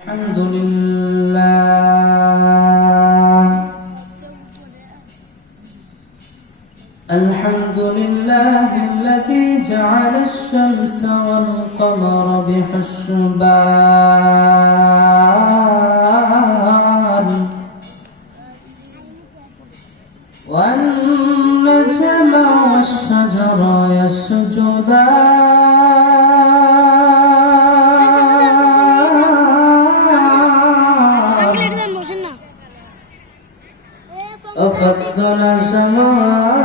الحمد لله الذي جعل الشمس والقمر بحسبان والنجم والشجر يسجدان وفضل زمانا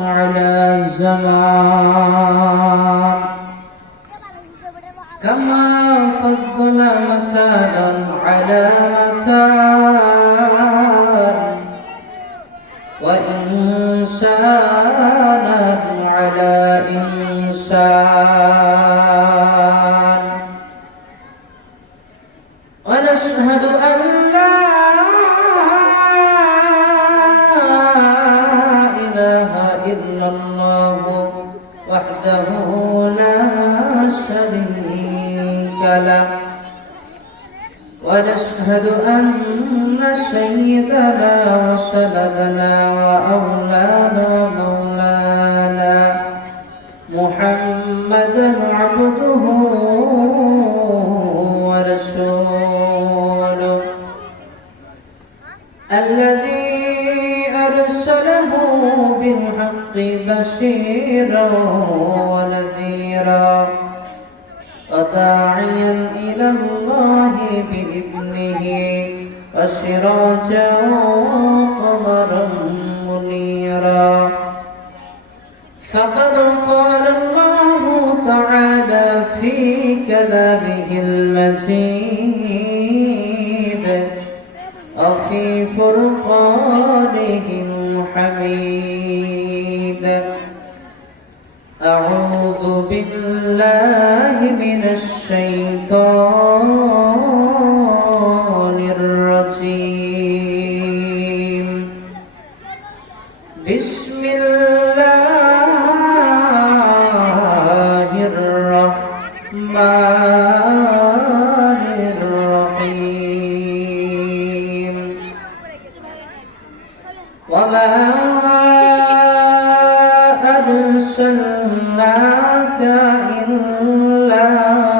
على زمان كما فضل مكانا على مكان وإنسانا على إنسان ونشهد أن لا وحده لا شريك له ونشهد أن سيدنا وسندنا وأولانا مولانا محمدا عبده ورسوله الذي أرسله بالحق بشيرا ونذيرا وداعيا إلى الله بإذنه وسراجا وقمرا منيرا فقد قال الله تعالى في كلامه المجيد وفي فرقانه الحميد أعوذ بالله من الشيطان الرجيم بسم الله الرحمن الرحيم وما أرسلناك إلا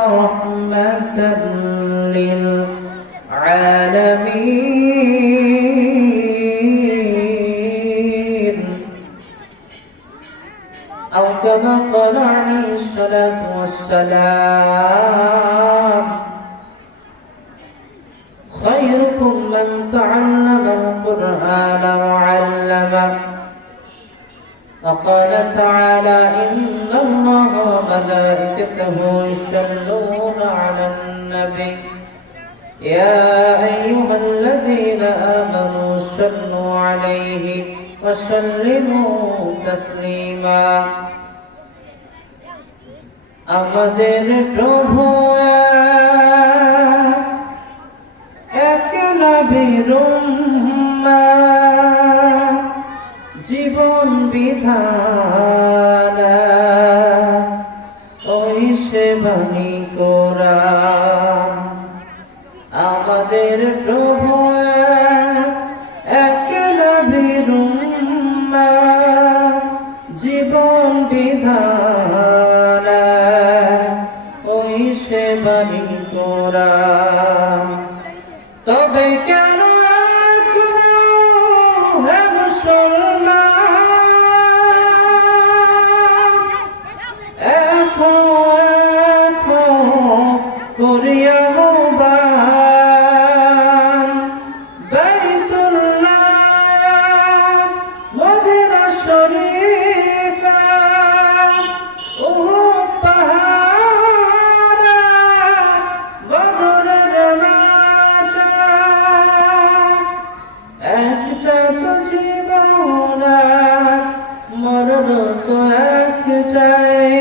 رحمة للعالمين أو كما قال عليه الصلاة والسلام خيركم من تعلم القرآن وعلمه وقال تعالى إن الله وملائكته يصلون على النبي يا أيها الذين آمنوا صلوا عليه وسلموا تسليما আমাদের প্রভু এক নবীর উম্মত জীবন বিধান ওই সে বাণী কোরআন আমাদের প্রভু এক নবীর উম্মত জীবন বিধান ওই সে বাণী কোরআন তবে কেন করিয়া মোবান বাইতুল্লাহ মদিনা শরীফা ও পাহাড় বদরের মাঠ একটা তো জীবন মরণ তো একটাই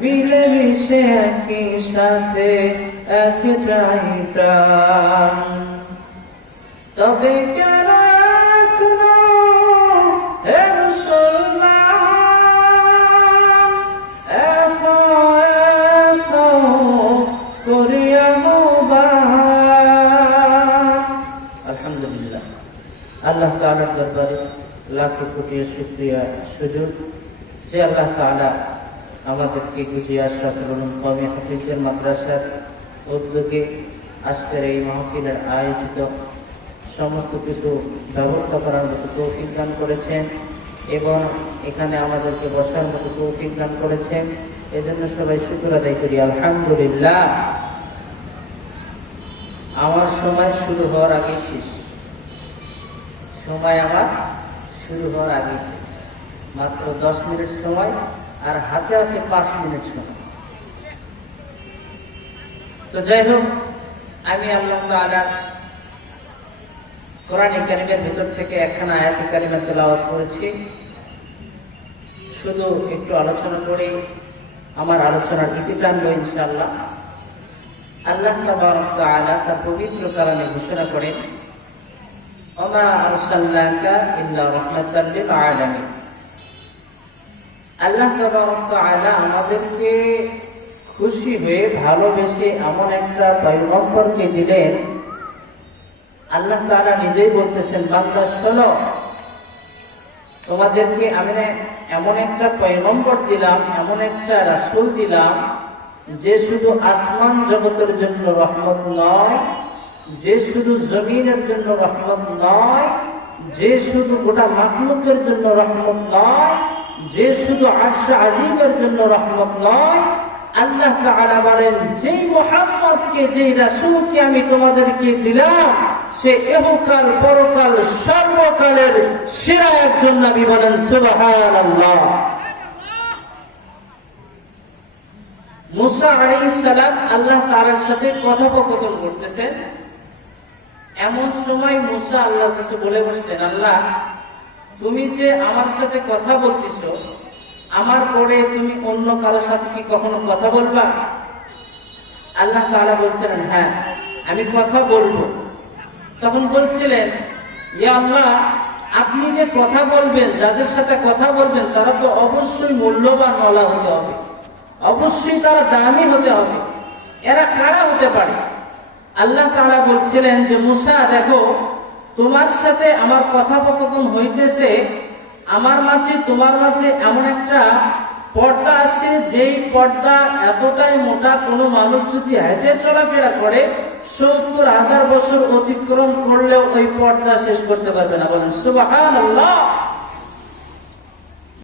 মিলেমিশে একই সাথে একটাই প্রাণ তবে কেন করিয়া মোবাইল তাআলার দরবারে লাখো কোটি শুকরিয়া সুযোগ যে আল্লাহ তাআলা আমাদেরকে গুজিয়া আশরাফুল উলুম কওমি হাফিজের মাদ্রাসার উদ্যোগে আজকের এই মাহফিলের আয়োজিত সমস্ত কিছু ব্যবস্থা করার মতো তৌফিক দান করেছেন এবং এখানে আমাদেরকে বসার মতো তৌফিক দান করেছেন। এজন্য সবাই শুকর আদায় করি আলহামদুলিল্লাহ। আমার সময় শুরু হওয়ার আগেই শেষ, সময় আমার শুরু হওয়ার আগেই শেষ, মাত্র 10 মিনিট সময়, আর হাতে আছে 5 মিনিট সময়। তো যাই হোক, আমি আল্লাহ তাআলা কোরআন কারীমের ভিতর থেকে একখানা আয়াত কারিমা তেলাওয়াত করেছি। শুধু একটু আলোচনা করে আমার আলোচনার ইতি টানবো ইনশাআল্লাহ। আল্লাহ তাবারক তাআলা তার পবিত্র কালামে ঘোষণা করেন, ওমা আরসালনাকা ইল্লা রাহমাতাল লিল আলামিন। আল্লাহ তাবারক তাআলা আমাদেরকে খুশি হয়ে ভালোবেসে এমন একটা পয়গম্বরকে দিলেন। আল্লাহ তাআলা নিজেই বলতেছেন, বান্দা শোনো, তোমাদেরকে আমি এমন একটা পয়গম্বর দিলাম, এমন একটা রাসূল দিলাম যে শুধু আসমান জগতের জন্য রহমত নয়, যে শুধু জমিনের জন্য রহমত নয়, যে শুধু গোটা মাখলুকের জন্য রহমত নয়, যে শুধু আরশ আজিমের জন্য রহমত নয়। আল্লাহ তাআলা বলেন, যেই মুহাম্মদকে, যেই রাসূলকে আমি তোমাদেরকে দিলাম, সে ইহকাল পরকাল সর্বকালের সেরা একজন নবী। বলেন সুবহানাল্লাহ। মুসা আলাইহিস সালাম আল্লাহ তাআলার সাথে কথোপকথন করতেছেন। এমন সময় মুসা আল্লাহর কাছে বলে বসলেন, আল্লাহ, তুমি যে আমার সাথে কথা বলতেছো, আমার পরে তুমি অন্য কারোর সাথে কি কখনো কথা বলবা? আল্লাহ তাআলা বলছিলেন, হ্যাঁ, আমি কথা বলবো। তখন বলছিলেন, ইয়া আল্লাহ, আপনি যে কথা বলবেন, যাদের সাথে কথা বলবেন, তারা তো অবশ্যই মূল্যবান ওয়ালা হতে হবে, অবশ্যই তারা দামি হতে হবে। এরা কারা হতে পারে? আল্লাহ তাআলা বলছিলেন যে, মুসা, দেখো, তোমার সাথে আমার কথোপকথন হইতেছে, আমার মাঝে তোমার মাঝে এমন একটা পর্দা আছে, যেই পর্দা এতটাই মোটা, কোনো মানুষ যদি হেঁটে চলাফেরা করে 70,000 বছর অতিক্রম করলেও ওই পর্দা শেষ করতে পারবে না। বলেন সুবহানাল্লাহ।